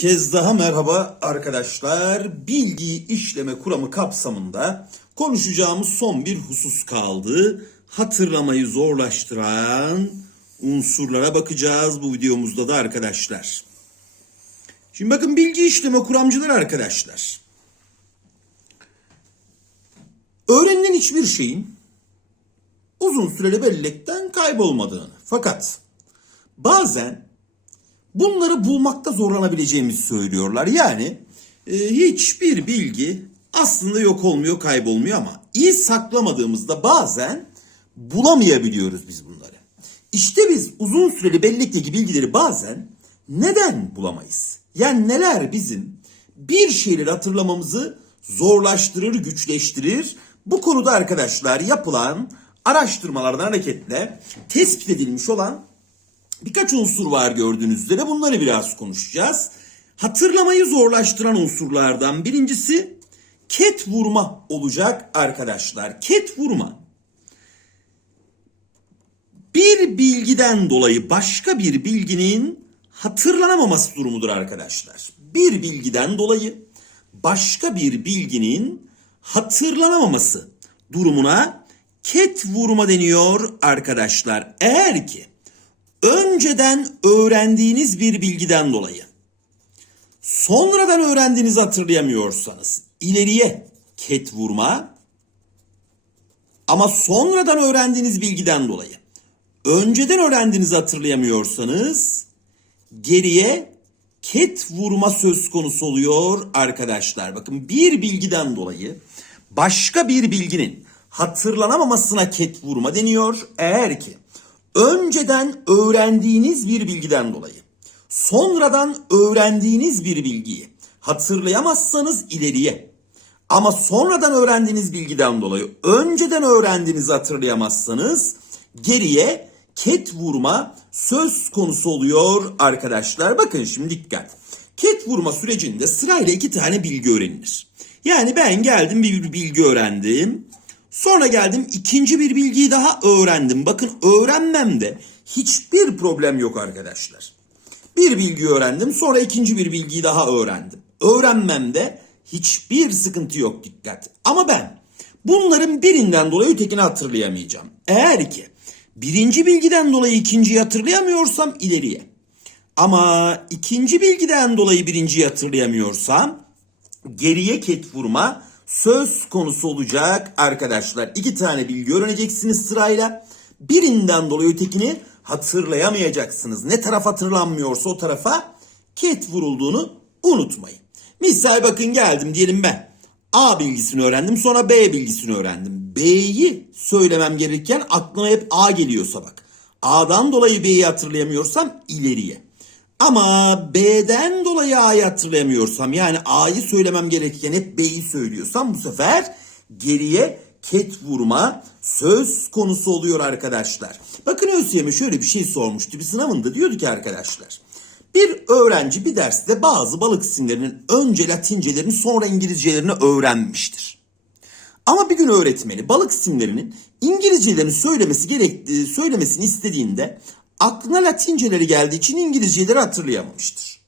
kez daha merhaba arkadaşlar. Bilgi işleme kuramı kapsamında konuşacağımız son bir husus kaldı. Hatırlamayı zorlaştıran unsurlara bakacağız bu videomuzda da arkadaşlar. Şimdi bakın bilgi işleme kuramcıları arkadaşlar. Öğrenilen hiçbir şeyin uzun süreli bellekten kaybolmadığını fakat bazen bunları bulmakta zorlanabileceğimizi söylüyorlar. Yani e, hiçbir bilgi aslında yok olmuyor, kaybolmuyor ama iyi saklamadığımızda bazen bulamayabiliyoruz biz bunları. İşte biz uzun süreli bellekteki bilgileri bazen neden bulamayız? Yani neler bizim bir şeyleri hatırlamamızı zorlaştırır, güçleştirir? Bu konuda arkadaşlar yapılan araştırmalardan hareketle tespit edilmiş olan Birkaç unsur var gördüğünüz üzere bunları biraz konuşacağız. Hatırlamayı zorlaştıran unsurlardan birincisi ket vurma olacak arkadaşlar. Ket vurma bir bilgiden dolayı başka bir bilginin hatırlanamaması durumudur arkadaşlar. Bir bilgiden dolayı başka bir bilginin hatırlanamaması durumuna ket vurma deniyor arkadaşlar. Eğer ki önceden öğrendiğiniz bir bilgiden dolayı sonradan öğrendiğinizi hatırlayamıyorsanız ileriye ket vurma ama sonradan öğrendiğiniz bilgiden dolayı önceden öğrendiğinizi hatırlayamıyorsanız geriye ket vurma söz konusu oluyor arkadaşlar. Bakın bir bilgiden dolayı başka bir bilginin hatırlanamamasına ket vurma deniyor. Eğer ki önceden öğrendiğiniz bir bilgiden dolayı sonradan öğrendiğiniz bir bilgiyi hatırlayamazsanız ileriye ama sonradan öğrendiğiniz bilgiden dolayı önceden öğrendiğinizi hatırlayamazsanız geriye ket vurma söz konusu oluyor arkadaşlar. Bakın şimdi dikkat. Ket vurma sürecinde sırayla iki tane bilgi öğrenilir. Yani ben geldim bir bilgi öğrendim. Sonra geldim ikinci bir bilgiyi daha öğrendim. Bakın öğrenmemde hiçbir problem yok arkadaşlar. Bir bilgi öğrendim sonra ikinci bir bilgiyi daha öğrendim. Öğrenmemde hiçbir sıkıntı yok dikkat. Ama ben bunların birinden dolayı ötekini hatırlayamayacağım. Eğer ki birinci bilgiden dolayı ikinciyi hatırlayamıyorsam ileriye. Ama ikinci bilgiden dolayı birinciyi hatırlayamıyorsam geriye ket vurma söz konusu olacak arkadaşlar. İki tane bilgi öğreneceksiniz sırayla. Birinden dolayı ötekini hatırlayamayacaksınız. Ne taraf hatırlanmıyorsa o tarafa ket vurulduğunu unutmayın. Misal bakın geldim diyelim ben. A bilgisini öğrendim sonra B bilgisini öğrendim. B'yi söylemem gerekirken aklıma hep A geliyorsa bak. A'dan dolayı B'yi hatırlayamıyorsam ileriye. Ama B'den dolayı A'yı hatırlayamıyorsam yani A'yı söylemem gerekirken hep B'yi söylüyorsam bu sefer geriye ket vurma söz konusu oluyor arkadaşlar. Bakın ÖSYM şöyle bir şey sormuştu bir sınavında diyordu ki arkadaşlar. Bir öğrenci bir derste bazı balık isimlerinin önce latincelerini sonra İngilizcelerini öğrenmiştir. Ama bir gün öğretmeni balık isimlerinin İngilizcelerini söylemesi gerektiği söylemesini istediğinde aklına latinceleri geldiği için İngilizceleri hatırlayamamıştır.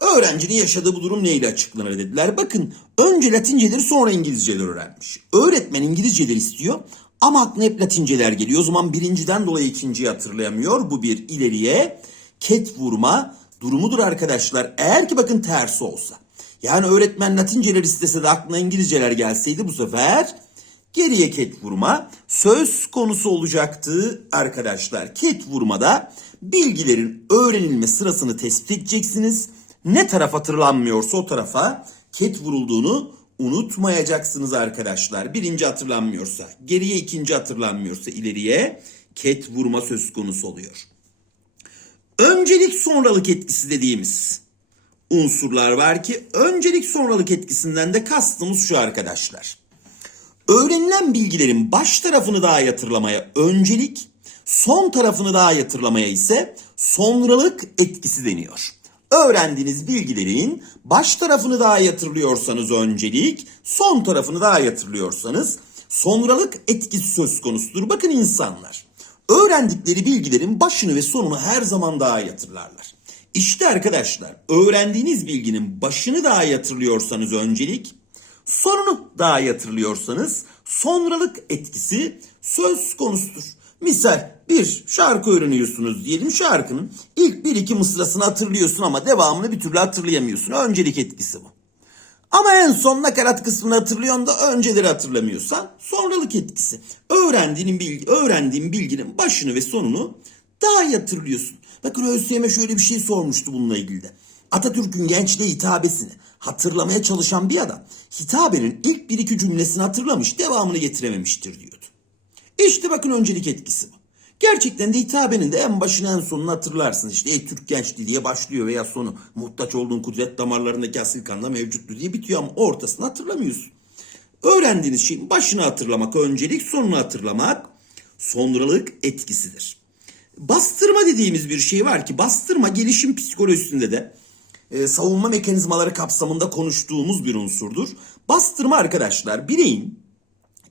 Öğrencinin yaşadığı bu durum neyle açıklanır dediler. Bakın önce latinceleri sonra İngilizceleri öğrenmiş. Öğretmen İngilizceleri istiyor ama aklına hep latinceler geliyor. O zaman birinciden dolayı ikinciyi hatırlayamıyor. Bu bir ileriye ket vurma durumudur arkadaşlar. Eğer ki bakın tersi olsa. Yani öğretmen latinceler istese de aklına İngilizceler gelseydi bu sefer geriye ket vurma söz konusu olacaktı arkadaşlar. Ket vurmada bilgilerin öğrenilme sırasını tespit edeceksiniz. Ne taraf hatırlanmıyorsa o tarafa ket vurulduğunu unutmayacaksınız arkadaşlar. Birinci hatırlanmıyorsa geriye ikinci hatırlanmıyorsa ileriye ket vurma söz konusu oluyor. Öncelik sonralık etkisi dediğimiz unsurlar var ki öncelik sonralık etkisinden de kastımız şu arkadaşlar. Öğrenilen bilgilerin baş tarafını daha iyi hatırlamaya öncelik, son tarafını daha iyi hatırlamaya ise sonralık etkisi deniyor. Öğrendiğiniz bilgilerin baş tarafını daha iyi hatırlıyorsanız öncelik, son tarafını daha iyi hatırlıyorsanız sonralık etkisi söz konusudur. Bakın insanlar öğrendikleri bilgilerin başını ve sonunu her zaman daha iyi hatırlarlar. İşte arkadaşlar öğrendiğiniz bilginin başını daha iyi hatırlıyorsanız öncelik, sonunu daha hatırlıyorsanız sonralık etkisi söz konusudur. Misal bir şarkı öğreniyorsunuz diyelim şarkının ilk bir iki mısrasını hatırlıyorsun ama devamını bir türlü hatırlayamıyorsun. Öncelik etkisi bu. Ama en son nakarat kısmını hatırlıyorsun da önceleri hatırlamıyorsan sonralık etkisi. Öğrendiğin bilgi, öğrendiğin bilginin başını ve sonunu daha iyi hatırlıyorsun. Bakın ÖSYM şöyle bir şey sormuştu bununla ilgili de. Atatürk'ün gençliğe hitabesini hatırlamaya çalışan bir adam hitabenin ilk bir iki cümlesini hatırlamış devamını getirememiştir diyordu. İşte bakın öncelik etkisi bu. Gerçekten de hitabenin de en başını en sonunu hatırlarsınız. İşte ey Türk gençliği diye başlıyor veya sonu muhtaç olduğun kudret damarlarındaki asil kanla mevcuttu diye bitiyor ama ortasını hatırlamıyorsun. Öğrendiğiniz şeyin başını hatırlamak öncelik, sonunu hatırlamak sonralık etkisidir. Bastırma dediğimiz bir şey var ki bastırma gelişim psikolojisinde de e, savunma mekanizmaları kapsamında konuştuğumuz bir unsurdur. Bastırma arkadaşlar bireyin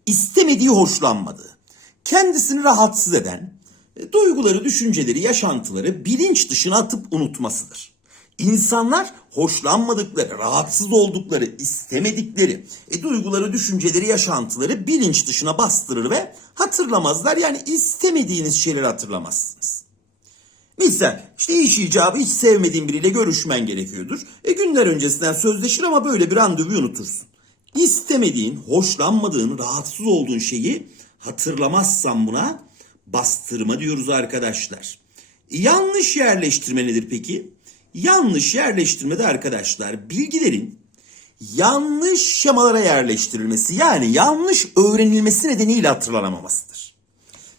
istemediği hoşlanmadığı, kendisini rahatsız eden e, duyguları, düşünceleri, yaşantıları bilinç dışına atıp unutmasıdır. İnsanlar hoşlanmadıkları, rahatsız oldukları, istemedikleri e, duyguları, düşünceleri, yaşantıları bilinç dışına bastırır ve hatırlamazlar. Yani istemediğiniz şeyleri hatırlamazsınız. Misal işte iş icabı hiç sevmediğin biriyle görüşmen gerekiyordur. E günler öncesinden sözleşir ama böyle bir randevuyu unutursun. İstemediğin, hoşlanmadığın, rahatsız olduğun şeyi hatırlamazsan buna bastırma diyoruz arkadaşlar. Yanlış yerleştirme nedir peki? Yanlış yerleştirmede arkadaşlar bilgilerin yanlış şemalara yerleştirilmesi yani yanlış öğrenilmesi nedeniyle hatırlanamamasıdır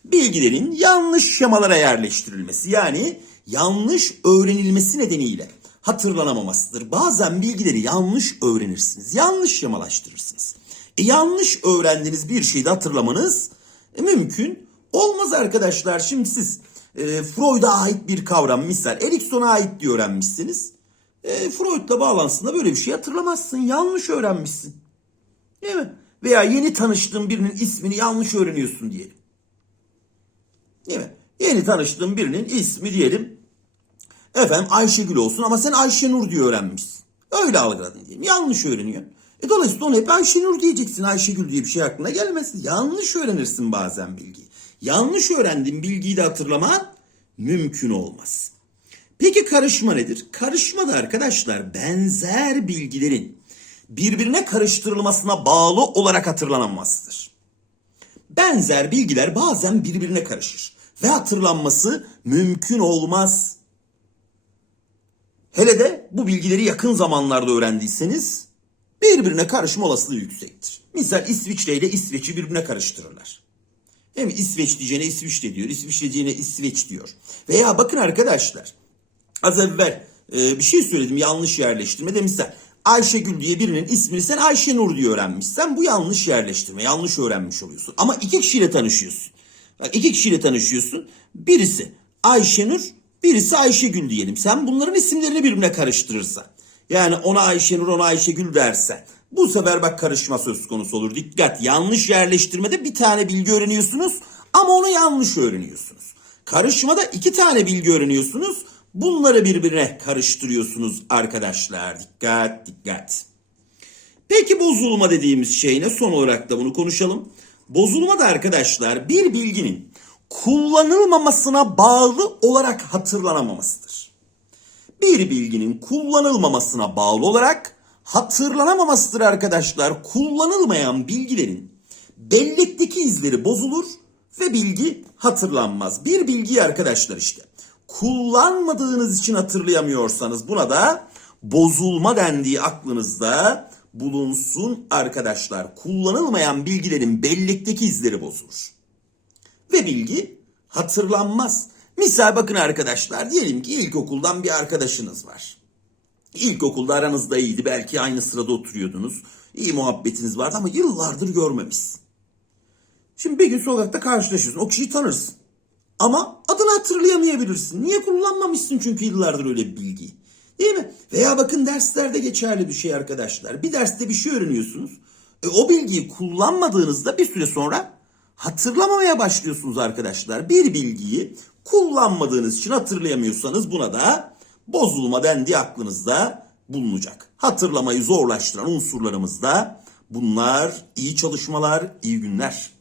bilgilerin yanlış şemalara yerleştirilmesi yani yanlış öğrenilmesi nedeniyle hatırlanamamasıdır. Bazen bilgileri yanlış öğrenirsiniz, yanlış şemalaştırırsınız. E, yanlış öğrendiğiniz bir şeyi de hatırlamanız e, mümkün olmaz arkadaşlar. Şimdi siz e, Freud'a ait bir kavram misal Erikson'a ait diye öğrenmişsiniz. E, Freud'la bağlantısında böyle bir şey hatırlamazsın. Yanlış öğrenmişsin. Değil mi? Veya yeni tanıştığın birinin ismini yanlış öğreniyorsun diyelim. Değil mi? Yeni tanıştığın birinin ismi diyelim. Efendim Ayşegül olsun ama sen Ayşenur diye öğrenmişsin. Öyle algıladın diyelim. Yanlış öğreniyorsun. E dolayısıyla onu hep Ayşenur diyeceksin. Ayşegül diye bir şey aklına gelmesin. Yanlış öğrenirsin bazen bilgiyi. Yanlış öğrendiğin bilgiyi de hatırlaman mümkün olmaz. Peki karışma nedir? Karışma da arkadaşlar benzer bilgilerin birbirine karıştırılmasına bağlı olarak hatırlanamazdır benzer bilgiler bazen birbirine karışır ve hatırlanması mümkün olmaz. Hele de bu bilgileri yakın zamanlarda öğrendiyseniz birbirine karışma olasılığı yüksektir. Misal İsviçre ile İsveç'i birbirine karıştırırlar. Hem İsveç diyeceğine İsviçre diyor, İsviçre diyeceğine İsveç diyor. Veya bakın arkadaşlar, az evvel e, bir şey söyledim yanlış yerleştirme de misal Ayşegül diye birinin ismini sen Ayşenur diye öğrenmişsen bu yanlış yerleştirme, yanlış öğrenmiş oluyorsun. Ama iki kişiyle tanışıyorsun. Bak iki kişiyle tanışıyorsun. Birisi Ayşenur, birisi Ayşegül diyelim. Sen bunların isimlerini birbirine karıştırırsan. Yani ona Ayşenur, ona Ayşegül dersen. Bu sefer bak karışma söz konusu olur. Dikkat yanlış yerleştirmede bir tane bilgi öğreniyorsunuz ama onu yanlış öğreniyorsunuz. Karışmada iki tane bilgi öğreniyorsunuz Bunları birbirine karıştırıyorsunuz arkadaşlar. Dikkat dikkat. Peki bozulma dediğimiz şey ne? Son olarak da bunu konuşalım. Bozulma da arkadaşlar bir bilginin kullanılmamasına bağlı olarak hatırlanamamasıdır. Bir bilginin kullanılmamasına bağlı olarak hatırlanamamasıdır arkadaşlar. Kullanılmayan bilgilerin bellekteki izleri bozulur ve bilgi hatırlanmaz. Bir bilgi arkadaşlar işte kullanmadığınız için hatırlayamıyorsanız buna da bozulma dendiği aklınızda bulunsun arkadaşlar. Kullanılmayan bilgilerin bellekteki izleri bozulur. Ve bilgi hatırlanmaz. Misal bakın arkadaşlar diyelim ki ilkokuldan bir arkadaşınız var. İlkokulda aranızda iyiydi belki aynı sırada oturuyordunuz. İyi muhabbetiniz vardı ama yıllardır görmemişsin. Şimdi bir gün sokakta karşılaşıyorsun. O kişiyi tanırsın. Ama adını hatırlayamayabilirsin. Niye kullanmamışsın çünkü yıllardır öyle bir bilgi. Değil mi? Veya bakın derslerde geçerli bir şey arkadaşlar. Bir derste bir şey öğreniyorsunuz. E, o bilgiyi kullanmadığınızda bir süre sonra hatırlamamaya başlıyorsunuz arkadaşlar. Bir bilgiyi kullanmadığınız için hatırlayamıyorsanız buna da bozulma dendiği aklınızda bulunacak. Hatırlamayı zorlaştıran unsurlarımız da bunlar. İyi çalışmalar, iyi günler.